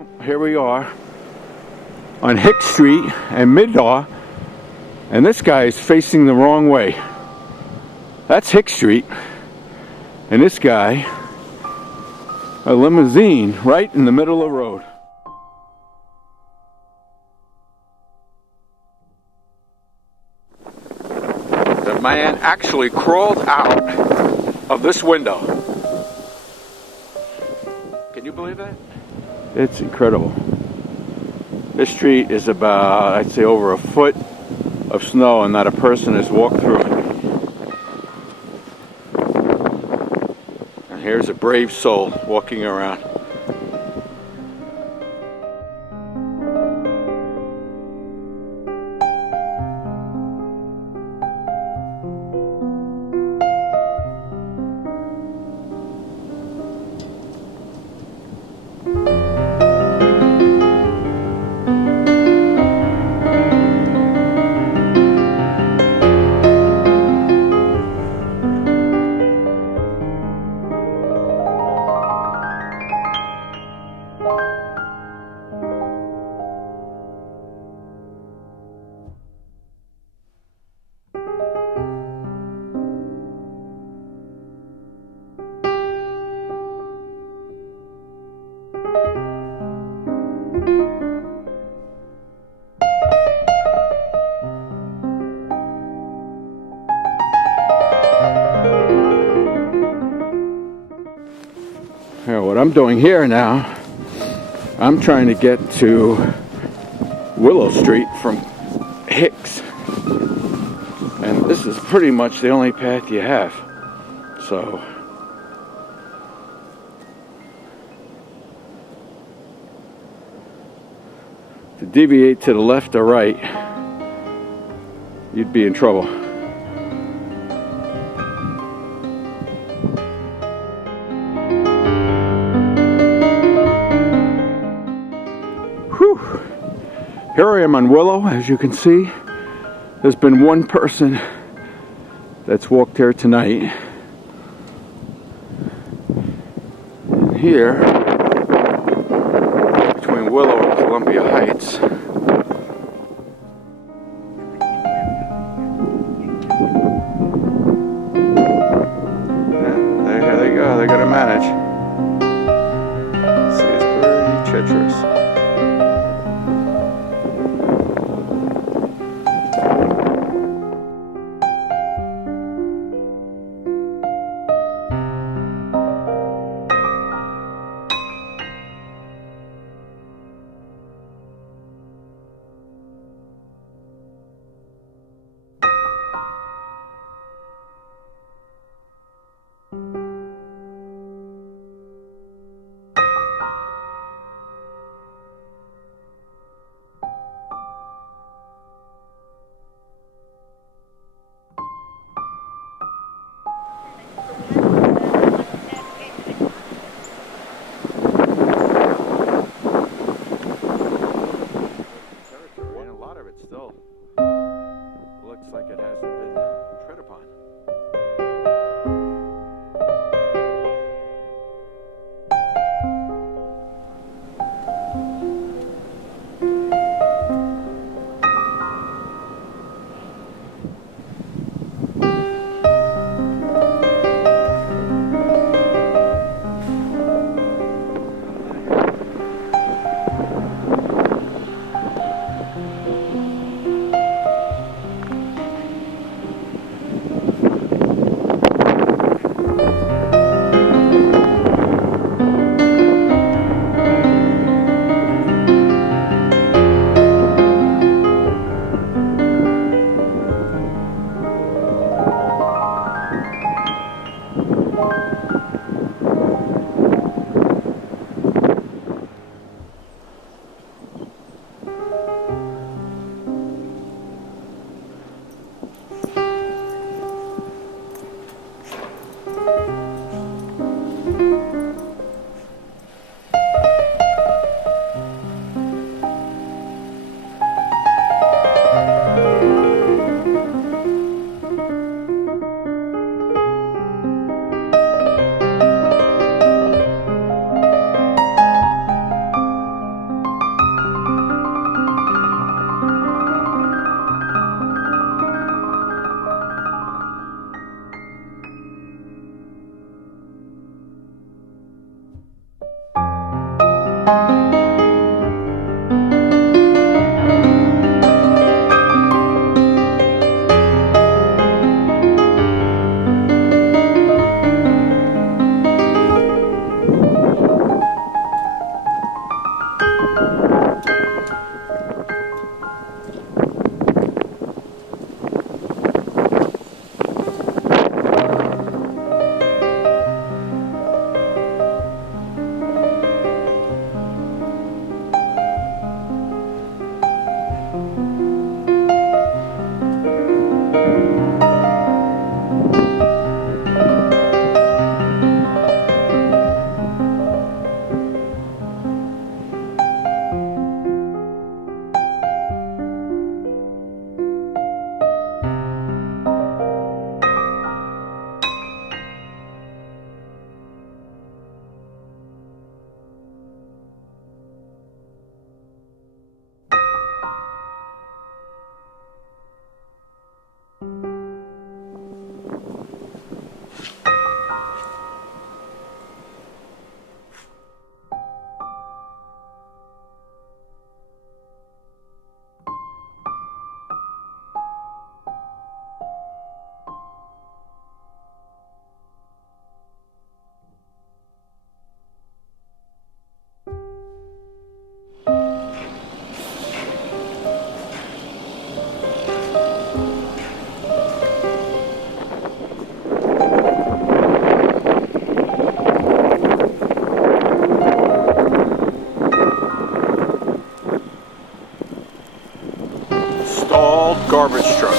Well, here we are on Hicks Street and Middar, and this guy is facing the wrong way. That's Hicks Street, and this guy, a limousine right in the middle of the road. The man actually crawled out of this window. Can you believe that? It's incredible. This street is about, I'd say, over a foot of snow, and not a person has walked through it. And here's a brave soul walking around. What I'm doing here now, I'm trying to get to Willow Street from Hicks, and this is pretty much the only path you have. So to deviate to the left or right, you'd be in trouble. Here I am on Willow. As you can see, there's been one person that's walked here tonight. And here, between Willow and Columbia Heights, there they go. They got to manage. See, it's pretty treacherous. Still looks like it hasn't been tread upon. Stalled garbage truck.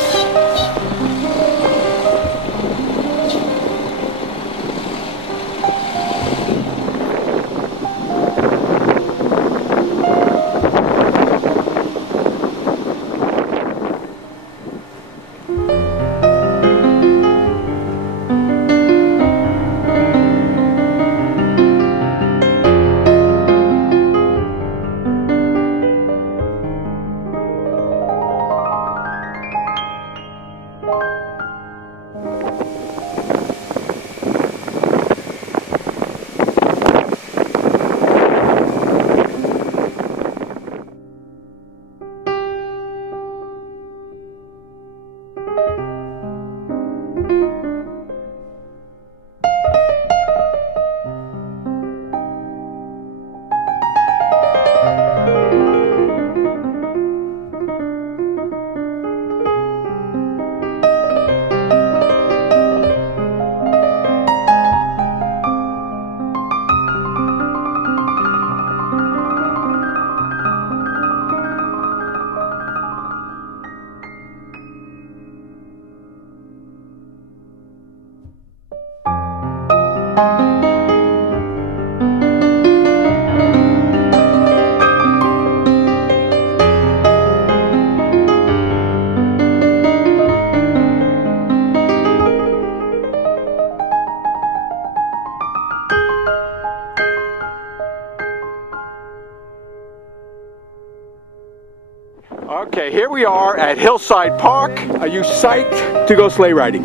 Okay, here we are at Hillside Park. Are you psyched to go sleigh riding?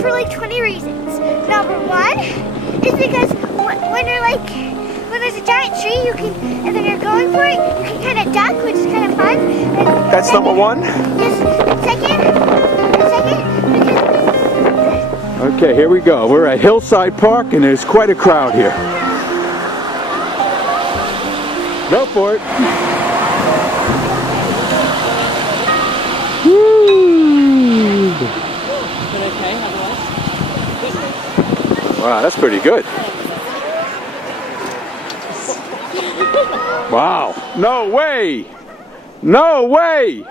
For like 20 reasons. Number one is because when you're like, when there's a giant tree, you can, and then you're going for it, you can kind of duck, which is kind of fun. And That's second, number one? Yes. Second, because... Okay, here we go. We're at Hillside Park and there's quite a crowd here. Go for it. Woo! Wow, that's pretty good. Wow. No way! No way!